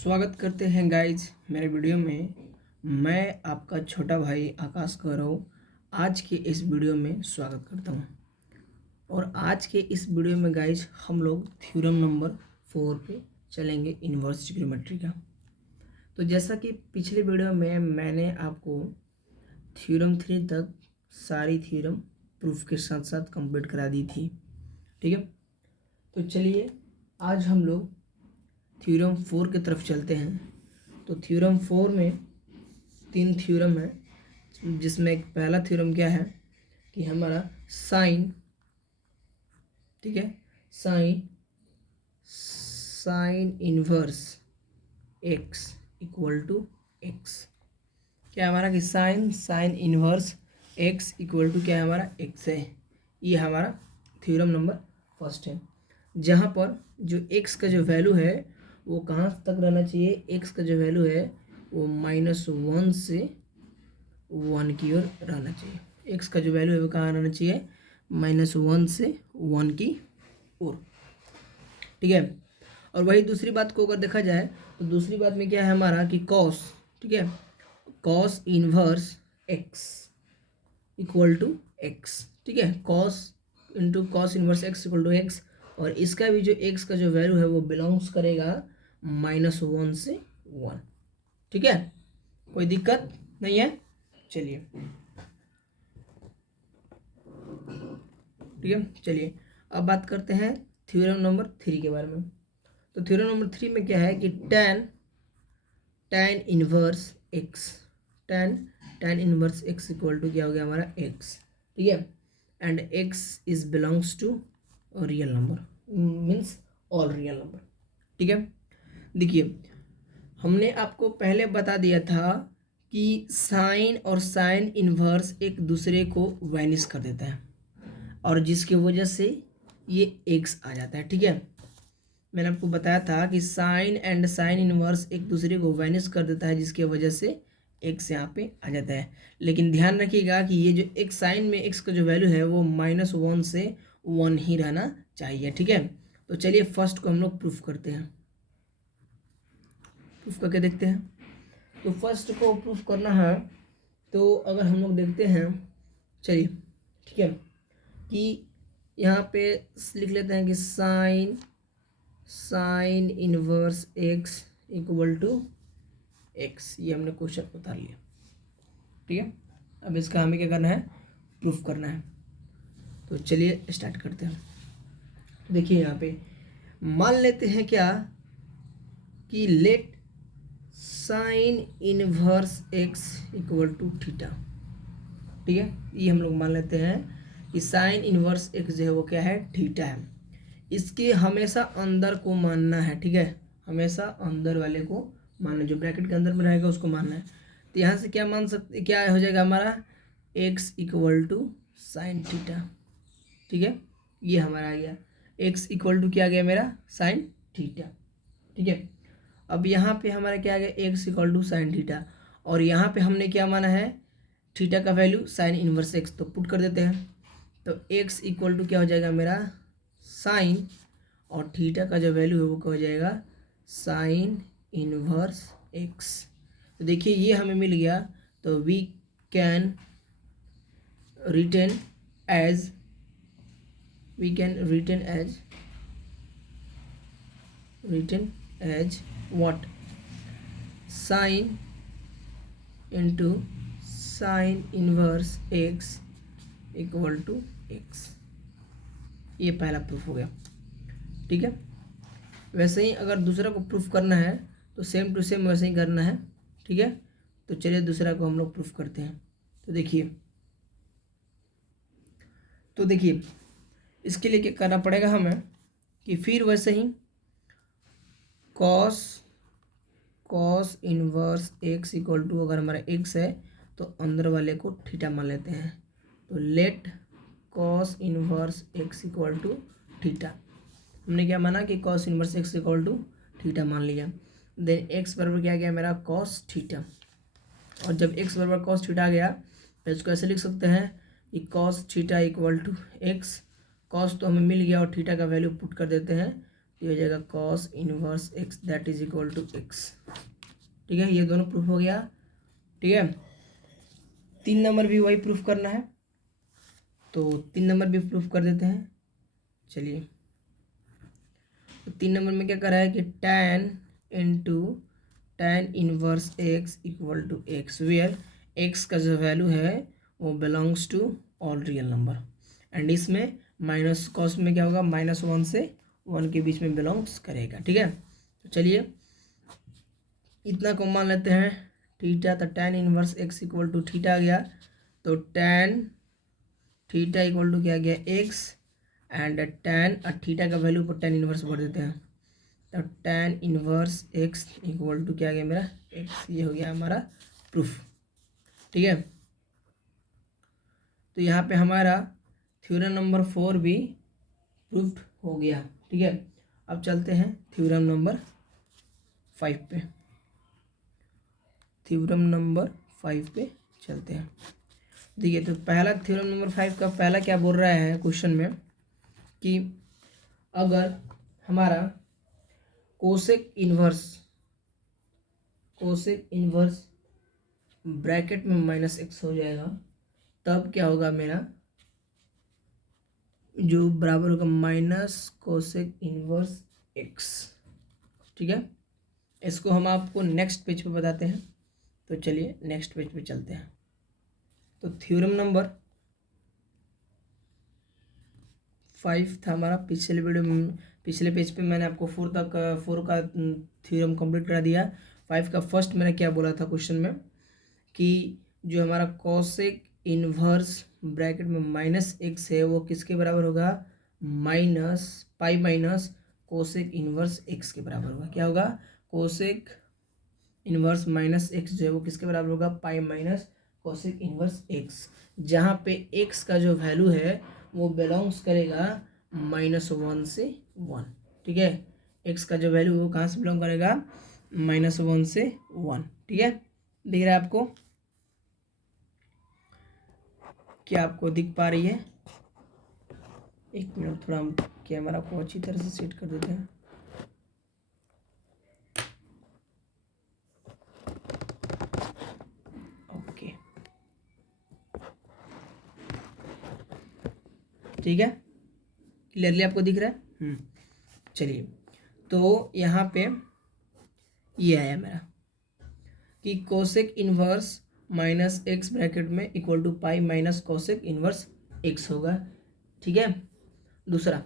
स्वागत करते हैं गाइज मेरे वीडियो में। मैं आपका छोटा भाई आकाश गौरव आज के इस वीडियो में स्वागत करता हूं। और आज के इस वीडियो में गाइज हम लोग थ्योरम नंबर 4 पे चलेंगे इन्वर्स ट्रिग्नोमेट्री का। तो जैसा कि पिछले वीडियो में मैंने आपको थ्योरम 3 तक सारी थ्योरम प्रूफ के साथ साथ कंप्लीट करा दी थी, ठीक है। तो चलिए आज हम लोग थ्योरम 4 की तरफ चलते हैं। तो थ्योरम 4 में 3 थ्योरम है, जिसमें एक पहला थ्योरम क्या है कि हमारा साइन, ठीक है, sine inverse x equal to X. क्या है हमारा कि sine inverse x equal to क्या है हमारा एक्स है। ये हमारा थ्योरम नंबर फर्स्ट है, जहाँ पर जो एक्स का जो वैल्यू है वो कहाँ तक रहना चाहिए। एक्स का जो वैल्यू है वो -1 से 1 की ओर रहना चाहिए। एक्स का जो वैल्यू है वो कहाँ रहना चाहिए, -1 से 1 की ओर, ठीक है। और वही दूसरी बात को अगर देखा जाए तो दूसरी बात में क्या है हमारा कि कॉस, ठीक है, cos inverse x equal to X, ठीक है, cos into cos inverse x equal to X. और इसका भी जो एक्स का जो वैल्यू है वो बिलोंग्स करेगा -1 से 1, ठीक है, कोई दिक्कत नहीं है। चलिए ठीक है, चलिए अब बात करते हैं थ्योरम नंबर 3 के बारे में। तो थ्योरम नंबर 3 में क्या है कि tan inverse x equal to क्या हो गया हमारा एक्स, ठीक है, and X is belongs to real number, means all real number, ठीक है। देखिए हमने आपको पहले बता दिया था कि साइन और साइन इन्वर्स एक दूसरे को वैनिश कर देता है और जिसकी वजह से ये एक्स आ जाता है, ठीक है। मैंने आपको बताया था कि साइन एंड साइन इन्वर्स एक दूसरे को वैनिश कर देता है जिसकी वजह से एक्स यहाँ पे आ जाता है। लेकिन ध्यान रखिएगा कि ये जो एक साइन में एक्स का जो वैल्यू है वो -1 से 1 ही रहना चाहिए, ठीक है। तो चलिए फर्स्ट को हम लोग प्रूफ करते हैं, प्रूफ करके देखते हैं। तो फर्स्ट को प्रूफ करना है तो अगर हम लोग देखते हैं, चलिए ठीक है, कि यहाँ पे लिख लेते हैं कि sine inverse x equal to X. ये हमने क्वेश्चन उतार लिया, ठीक है। अब इसका हमें क्या करना है, प्रूफ करना है। तो चलिए स्टार्ट करते हैं। देखिए यहाँ पे मान लेते हैं क्या कि let sine inverse x equal to theta, ठीक है। ये हम लोग मान लेते हैं कि साइन इनवर्स एक्स जो है वो क्या है, थीटा है। इसके हमेशा अंदर को मानना है, ठीक है, हमेशा अंदर वाले को मानना, जो ब्रैकेट के अंदर में रहेगा उसको मानना है। तो यहाँ से क्या मान सकते, क्या हो जाएगा हमारा X equal to sine theta, ठीक है। ये हमारा आ गया एक्स इक्वल टू क्या आ गया मेरा साइन थीटा, ठीक है। अब यहाँ पे हमारा क्या आ गया X equal to sine theta, और यहाँ पे हमने क्या माना है थीटा का वैल्यू साइन इनवर्स एक्स, तो पुट कर देते हैं। तो एक्स इक्वल टू क्या हो जाएगा मेरा साइन, और थीटा का जो वैल्यू है वो क्या हो जाएगा साइन इनवर्स एक्स। तो देखिए ये हमें मिल गया। तो we can written as what, sine into sine inverse x equal to X. ये पहला प्रूफ हो गया, ठीक है। वैसे ही अगर दूसरा को प्रूफ करना है तो सेम टू सेम वैसे ही करना है, ठीक है। तो चलिए दूसरा को हम लोग प्रूफ करते हैं। तो देखिए इसके लिए क्या करना पड़ेगा हमें कि फिर वैसे ही cos inverse x equal to, अगर हमारा एक्स है तो अंदर वाले को थीटा मान लेते हैं। तो let cos inverse x equal to theta, हमने क्या माना कि cos inverse x equal to theta मान लिया। देन एक्स बराबर क्या गया मेरा कॉस थीटा, और जब एक्स बराबर कॉस थीटा आ गया तो इसको ऐसे लिख सकते हैं कि cos theta equal to X. Cos तो हमें मिल गया और थीटा का वैल्यू पुट कर देते हैं। ये हो जाएगा cos inverse X that is equal to X. ठीक है, ये दोनों प्रूफ हो गया। ठीक है, 3 नंबर भी वही प्रूफ करना है, तो 3 नंबर भी प्रूफ कर देते हैं। चलिए, तो 3 नंबर में क्या करा है कि tan into tan inverse x equal to X, where X का जो वैल्यू है वो belongs to all real number, and इसमें माइनस कॉस में क्या होगा, -1 से 1 के बीच में बिलोंग्स करेगा। ठीक है, तो चलिए इतना को मान लेते हैं थीटा, तो tan inverse x equal to theta आ गया, तो tan थीटा इक्वल टू क्या गया एक्स, एंड tan थीटा का वैल्यू पर tan इनवर्स भर देते हैं, तो tan inverse x equal to क्या गया मेरा एक्स। ये हो गया हमारा प्रूफ। ठीक है, तो यहाँ पे हमारा थ्योरम नंबर 4 भी प्रूफ्ड हो गया। ठीक है, अब चलते हैं थ्योरम नंबर 5 पे। थ्योरम नंबर 5 पे चलते हैं। देखिए, तो पहला थ्योरम नंबर 5 का पहला क्या बोल रहा है क्वेश्चन में कि अगर हमारा कोसेक इन्वर्स ब्रैकेट में -x हो जाएगा, तब क्या होगा मेरा, जो बराबर होगा माइनस कोसेक इन्वर्स x। ठीक है, इसको हम आपको नेक्स्ट पेज पे बताते हैं, तो चलिए नेक्स्ट पेज पे चलते हैं। तो थ्योरम नंबर 5 था हमारा, पिछले वीडियो में पिछले पेज पे मैंने आपको 4 का थ्योरम कंप्लीट करा दिया। 5 का फर्स्ट मैंने क्या बोला था क्वेश्चन में कि जो हमारा कोसेक इन्वर्स ब्रैकेट में -x है वो किसके बराबर होगा, पाई माइनस कोसेक इन्वर्स x के बराबर होगा। क्या होगा, कोसेक इन्वर्स -x जो है वो किसके बराबर होगा, पाई माइनस कोसेक इन्वर्स x, जहाँ पे x का जो वैल्यू है वो बिलोंग्स करेगा -1 से 1। ठीक है, x का जो वैल्यू है वो कहाँ से बिलोंग करेगा, -1 से 1। ठीक है, दिख रहा है आपको, क्या आपको दिख पा रही है? एक मिनट, थोड़ा हम कैमरा को अच्छी तरह से सेट कर देते हैं। ओके, ठीक है, क्लियरली आपको दिख रहा है? चलिए, तो यहाँ पे ये आया मेरा कि कोसेक इन्वर्स -x ब्रैकेट में equal to pi minus cosec inverse x होगा। ठीक है, दूसरा,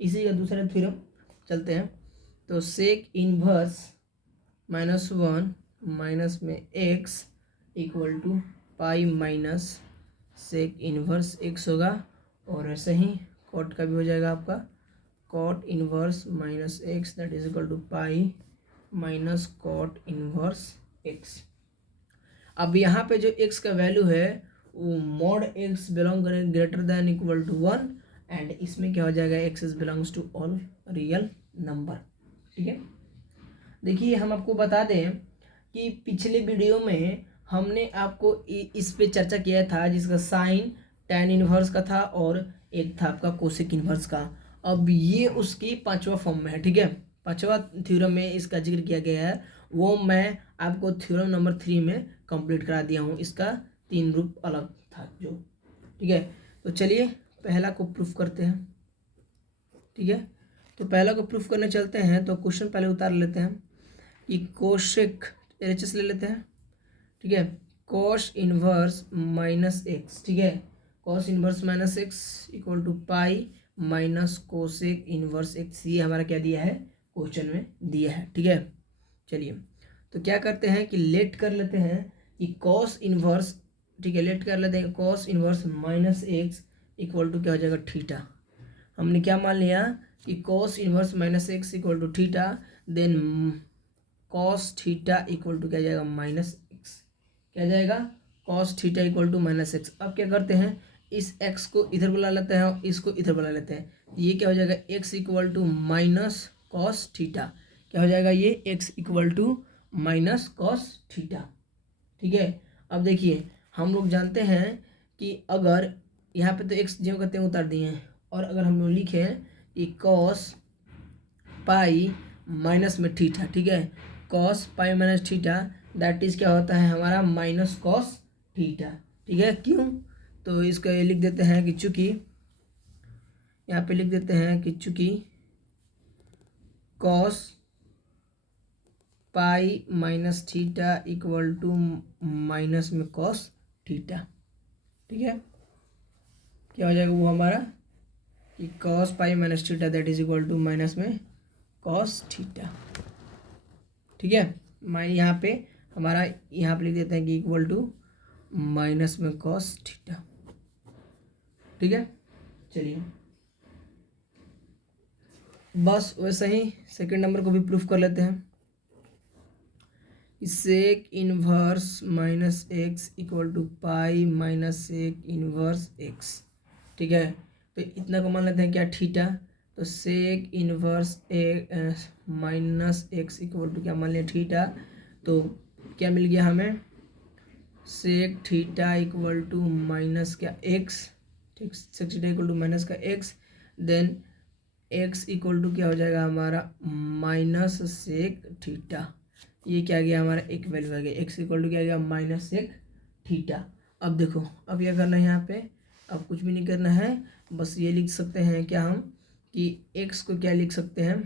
इसी का दूसरा थ्योरम चलते हैं। तो सेक इन्वर्स -1 माइनस में x equal to pi minus sec inverse x होगा, और ऐसे ही कॉट का भी हो जाएगा आपका, cot inverse -x that is equal to pi minus cot inverse x। अब यहाँ पे जो x का वैल्यू है वो मॉड x बिलोंग करेगा greater than equal to 1, and इसमें क्या हो जाएगा, x is belongs to all real number. ठीक है, देखिए हम आपको बता दें कि पिछले वीडियो में हमने आपको इस पे चर्चा किया था, जिसका साइन tan इनवर्स का था और एक था आपका कोसेक इनवर्स का। अब ये उसकी 5वां फॉर्म में है। ठीक है, 5वां थ्योरम में इसका जिक्र किया गया है, वो मैं आपको थ्योरम नंबर 3 में कंप्लीट करा दिया हूँ। इसका 3 रूप अलग था जो। ठीक है, तो चलिए पहला को प्रूफ करते हैं। ठीक है, तो पहला को प्रूफ करने चलते हैं, तो क्वेश्चन पहले उतार लेते हैं कि कोसेक एलएचएस ले लेते हैं। ठीक है, कोस इनवर्स -x। ठीक है, cos inverse -x equal to pi minus cosec inverse x, ये हमारा क्या दिया है, क्वेश्चन में दिया है। ठीक है, चलिए तो क्या करते हैं कि लेट कर लेते हैं कि कॉस इनवर्स, ठीक है, लेट कर लेते हैं cos inverse -x equal to क्या हो जाएगा, थीटा। हमने क्या मान लिया कि cos inverse -x equal to theta, then cos theta equal to क्या जाएगा, -x। क्या जाएगा, cos theta equal to -x। अब क्या करते हैं, इस x को इधर बुला लेते हैं और इसको इधर बुला लेते हैं, ये क्या हो जाएगा, x equal to minus cos theta. क्या हो जाएगा, ये x equal to minus cos theta. ठीक है, अब देखिए हम लोग जानते हैं कि अगर यहाँ पे तो x जो करते हैं उतार दिए हैं, और अगर हम लोग लिखें कि कॉस पाई माइनस में थीटा, ठीक है, cos pi minus theta that is क्या होता है हमारा माइनस कॉस थीटा, ठीक है। क्यों? तो इसका ये लिख देते हैं कि चूंकि यहाँ पे लिख देते हैं कि चूंकि cos pi minus theta equal to minus में कॉस थीटा, ठीक है। क्या हो जाएगा वो हमारा कि cos pi minus theta that is equal to minus में कॉस थीटा, ठीक है। यहाँ पे हमारा यहाँ पे लिख देते हैं कि इक्वल टू माइनस में कॉस थीटा, ठीक है। चलिए बस वैसे ही सेकंड नंबर को भी प्रूफ कर लेते हैं। Sec inverse minus x equal to pi minus sec inverse X, ठीक है। तो इतना को मान लेते हैं क्या थीटा, तो sec inverse a minus x equal to क्या मान लिया थीटा, तो क्या मिल गया हमें sec theta equal to minus क्या एक्स, ठीक, sec theta equal to minus का x, then x equal to क्या हो जाएगा हमारा माइनस सेक थीटा, ये क्या गया हमारा एक वैल्यू आ गया, एक्स इक्वल टू क्या गया माइनस सेक थीटा। अब देखो अब क्या करना है यहाँ पे, अब कुछ भी नहीं करना है, बस ये लिख सकते हैं क्या हम कि एक्स को क्या लिख सकते हैं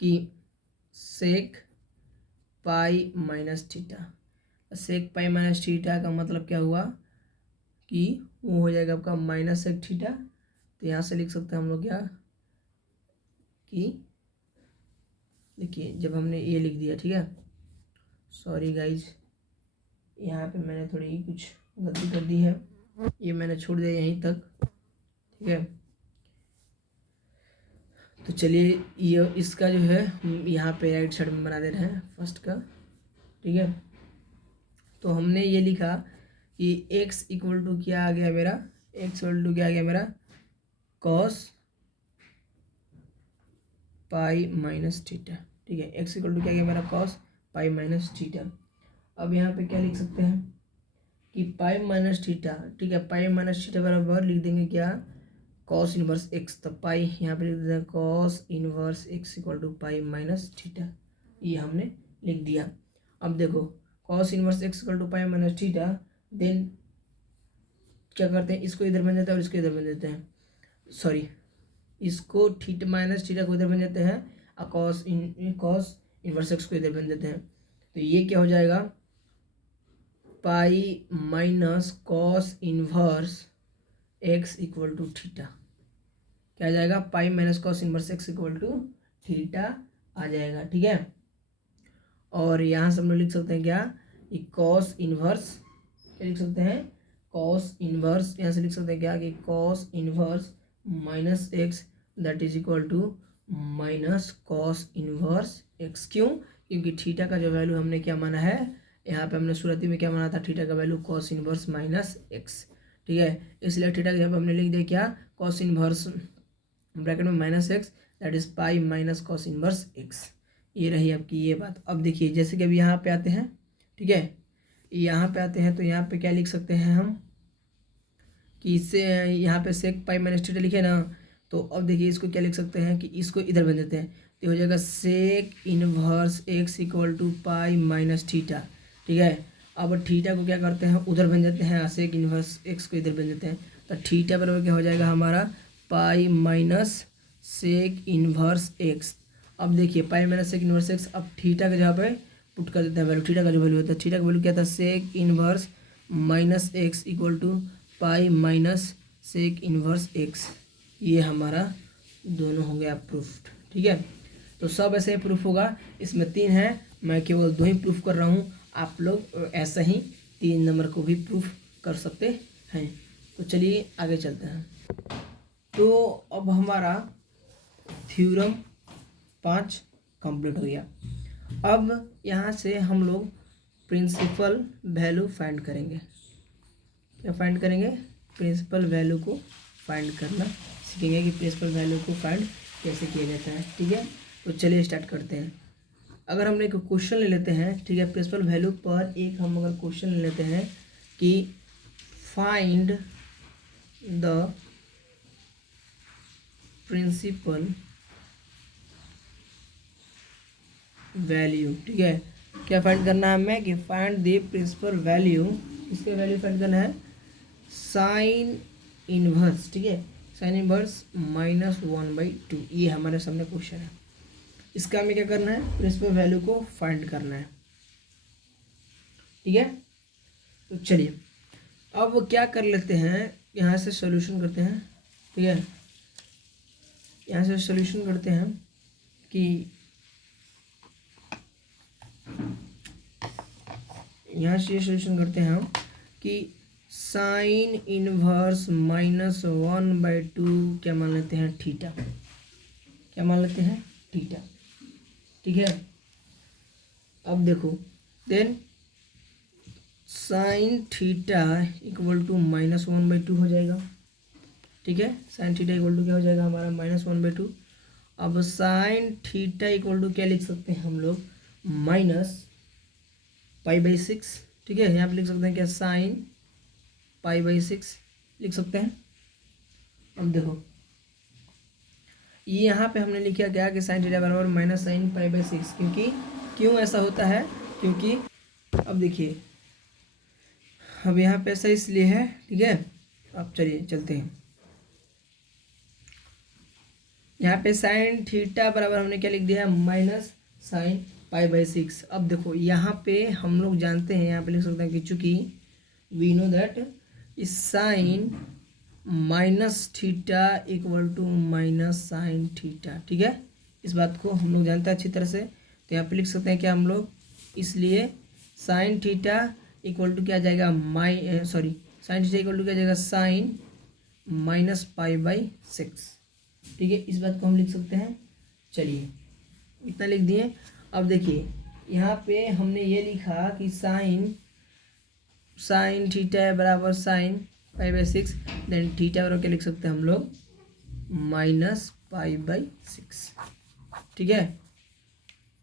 कि सेक पाई माइनस थीटा, सेक पाई माइनस थीटा का मतलब क्या हुआ कि वो हो जाएगा आपका माइनस सेक थीटा। तो यहाँ से लिख सकते हैं हम लोग क्या कि देखिए जब हमने ये लिख दिया, ठीक है, सॉरी गाइज यहाँ पे मैंने थोड़ी कुछ गलती कर दी है, ये मैंने छोड़ दिया यहीं तक, ठीक है। तो चलिए ये इसका जो है यहाँ पे राइट साइड में बना दे रहे हैं फर्स्ट का, ठीक है। तो हमने ये लिखा कि x इक्वल टू क्या आ गया मेरा, x इक्वल टू क्या आ गया मेरा कॉस पाई माइनस थीटा, ठीक है, x इक्वल टू क्या आ गया मेरा कॉस पाई माइनस थीटा। अब यहाँ पे क्या लिख सकते हैं कि पाई माइनस थीटा, ठीक है, पाई माइनस थीटा बराबर लिख देंगे क्या कॉस इनवर्स एक्स, तो पाई यहाँ पे लिख देते हैं cos inverse x equal to pi minus theta, ये हमने लिख दिया। अब देखो cos inverse x equal to pi minus theta, then क्या करते हैं इसको इधर बन जाता है और इसको इधर बन देते हैं, सॉरी इसको थीटा माइनस थीटा को इधर बन देते हैं और कॉस इनवर्स एक्स को इधर बन देते हैं। तो ये क्या हो जाएगा pi minus cos inverse x equal to theta, क्या आ जाएगा pi minus cos inverse x equal to theta आ जाएगा, ठीक है। और यहाँ से हम लोग लिख सकते हैं क्या कि कॉस इनवर्स, क्या लिख सकते हैं कॉस इनवर्स, यहाँ से लिख सकते हैं क्या कि cos inverse minus X that is equal to minus cos inverse X. क्यों? क्योंकि थीटा का जो वैल्यू हमने क्या माना है, यहाँ पे हमने शुरुआती में क्या माना था थीटा का value cos inverse minus x, ठीक है। इसलिए थीटा के जगह पे हमने लिख दिया क्या कॉस इनवर्स ब्रैकेट में minus X that is pi minus cos inverse x, ये रही आपकी ये बात। अब देखिए जैसे कि अभी यहाँ पे आते हैं, ठीक है, यहाँ पे आते हैं तो यहाँ पे क्या लिख सकते हैं हम कि इससे यहाँ पे सेक पाई माइनस थीटा लिखे ना, तो अब देखिए इसको क्या लिख सकते हैं कि इसको इधर बन देते हैं, तो हो जाएगा sec inverse x equal to pi minus theta, ठीक है। अब थीटा को क्या करते हैं उधर बन देते हैं, सेक इनवर्स एक्स को इधर बन देते हैं, तो थीटा बराबर क्या हो जाएगा हमारा pi minus sec inverse x. अब देखिए pi minus sec inverse x, अब थीटा के जगह पे पुट कर देते हैं वैल्यू, थीटा का जो वैल्यू होता है, थीटा का वैल्यू क्या था sec inverse minus x equal to pi minus sec inverse x, ये हमारा दोनों हो गया प्रूफ, ठीक है। तो सब ऐसे ही प्रूफ होगा, इसमें 3 है, मैं केवल 2 ही प्रूफ कर रहा हूँ, आप लोग ऐसा ही 3 नंबर को भी प्रूफ कर सकते हैं। तो चलिए आगे चलते हैं। तो अब हमारा थ्योरम 5 कंप्लीट हो गया। अब यहाँ से हम लोग प्रिंसिपल वैल्यू फाइंड करेंगे। क्या फाइंड करेंगे? प्रिंसिपल वैल्यू को फाइंड करना सीखेंगे कि प्रिंसिपल वैल्यू को फाइंड कैसे किया जाता है, ठीक है। तो चलिए स्टार्ट करते हैं। अगर हम एक क्वेश्चन ले लेते हैं, ठीक है, प्रिंसिपल वैल्यू पर एक हम अगर क्वेश्चन ले लेते हैं कि फाइंड द प्रिंसिपल वैल्यू, ठीक है। क्या फाइंड करना है हमें कि फाइंड द प्रिंसिपल वैल्यू, इसके वैल्यू फाइंड करना है साइन इनवर्स, ठीक है, साइन इनवर्स -1/2, ये हमारे सामने क्वेश्चन है। इसका हमें क्या करना है, प्रिंसिपल वैल्यू को फाइंड करना है, ठीक है। तो चलिए अब क्या कर लेते हैं, यहाँ से सॉल्यूशन करते हैं, ठीक है। यहाँ से सॉल्यूशन करते हैं कि यहाँ से सॉल्यूशन करते हैं हम कि साइन इनवर्स -1/2 क्या मान लेते हैं, थीटा, क्या मान लेते हैं, थीटा, ठीक है। अब देखो then sine theta equal to -1/2 हो जाएगा, ठीक है। साइन थीटा इक्वल टू क्या हो जाएगा हमारा, -1/2। अब साइन थीटा इक्वल टू क्या लिख सकते हैं हम लोग, -π/6, ठीक है। यहाँ पे लिख सकते हैं क्या, साइन π/6 लिख सकते हैं। अब देखो ये यहाँ पे हमने लिखा क्या कि साइन थीटा बराबर माइनस साइन π/6, क्योंकि क्यों ऐसा होता है, क्योंकि अब देखिए अब यहाँ पे ऐसा इसलिए है, ठीक है। अब चलिए चलते हैं, यहाँ पे साइन थीटा बराबर हमने क्या लिख दिया है, माइनस साइन π/6। अब देखो यहाँ पे हम लोग जानते हैं, यहाँ पे लिख सकते हैं कि चूंकि वी नो दैट इस sine minus theta equal to minus sine theta, ठीक है। इस बात को हम लोग जानते हैं अच्छी तरह से। तो यहाँ पे लिख सकते हैं क्या हम लोग, इसलिए साइन थीटा इक्वल टू क्या आ जाएगा, साइन थीटा इक्वल टू क्या आ जाएगा, साइन -π/6, ठीक है। इस बात को हम लिख सकते हैं। चलिए इतना लिख दिए। अब देखिए यहाँ पे हमने ये लिखा कि साइन थीटा बराबर साइन π/6, देन थीटा बराबर क्या लिख सकते हैं हम लोग, -π/6, ठीक है।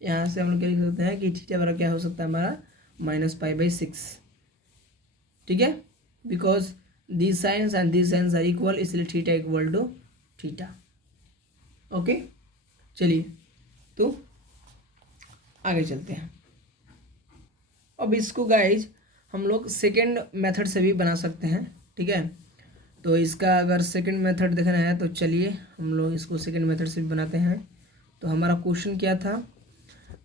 यहाँ से हम लोग क्या लिख सकते हैं कि थीटा बराबर क्या हो सकता है हमारा, -π/6, ठीक है। Because these sines and these sines are equal, इसलिए theta equal to theta, okay. चलिए तो आगे चलते हैं। अब इसको गाइज हम लोग सेकेंड मेथड से भी बना सकते हैं, ठीक है। तो इसका अगर सेकेंड मेथड देखना है तो चलिए हम लोग इसको सेकेंड मेथड से भी बनाते हैं। तो हमारा क्वेश्चन क्या था,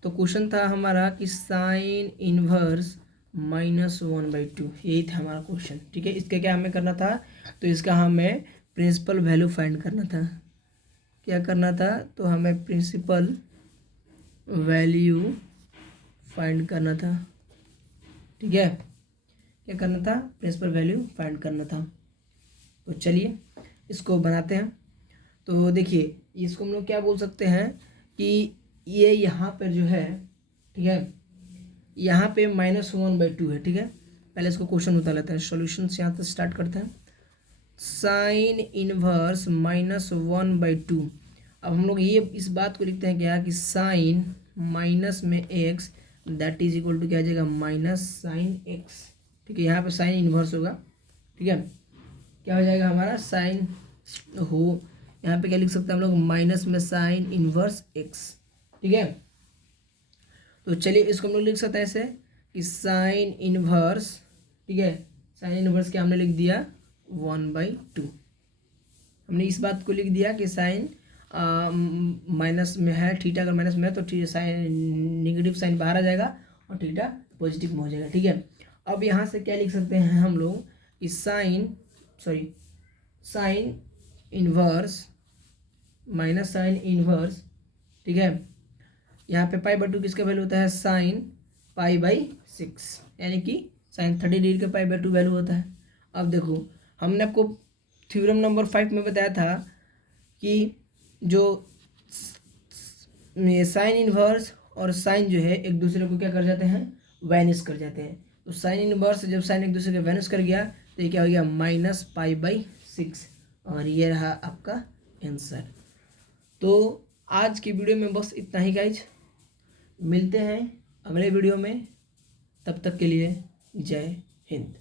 तो क्वेश्चन था हमारा कि साइन इनवर्स -1/2, यही था हमारा क्वेश्चन, ठीक है। इसका क्या हमें करना था, तो इसका हमें प्रिंसिपल वैल्यू फाइंड करना था। क्या करना था, तो हमें प्रिंसिपल वैल्यू फाइंड करना था, ठीक है। क्या करना था, प्रिंसिपल वैल्यू फाइंड करना था। तो चलिए इसको बनाते हैं। तो देखिए इसको हम लोग क्या बोल सकते हैं कि ये यहाँ पर जो है, ठीक है, यहाँ पे -1/2 है, ठीक है। पहले इसको क्वेश्चन उतार लेते हैं, सॉल्यूशन से यहाँ से स्टार्ट करते हैं। Sine inverse -1/2। अब हम लोग ये इस बात को लिखते हैं क्या कि साइन माइनस में x that is equal to क्या आ जाएगा, -sin x, ठीक है। यहाँ पे साइन इनवर्स होगा, ठीक है। क्या हो जाएगा हमारा साइन हो, यहाँ पे क्या लिख सकते हैं हम लोग, माइनस में साइन इनवर्स x, ठीक है। तो चलिए इसको हम लोग लिख सकते हैं ऐसे कि साइन इनवर्स, ठीक है, साइन इनवर्स क्या हमने लिख दिया 1/2। हमने इस बात को लिख दिया कि साइन माइनस में है, थीटा अगर माइनस में है तो साइन निगेटिव साइन बाहर आ जाएगा और थीटा पॉजिटिव में हो जाएगा, ठीक है। अब यहाँ से क्या लिख सकते हैं हम लोग कि sine inverse minus sine inverse, ठीक है। यहाँ पे π/2 किसका वैल्यू होता है, साइन π/6, यानी कि साइन 30 डिग्री का π/2 वैल्यू होता है। अब देखो हमने आपको थ्योरम नंबर 5 में बताया था कि जो साइन इनवर्स और साइन जो है एक दूसरे को क्या कर जाते हैं, वैनिश कर जाते हैं। तो साइन इनवर्स जब साइन एक दूसरे के वैनिश कर गया तो ये क्या हो गया, -π/6, और ये रहा आपका आंसर। तो आज की वीडियो में बस इतना ही गाइज, मिलते हैं अगले वीडियो में, तब तक के लिए जय हिंद।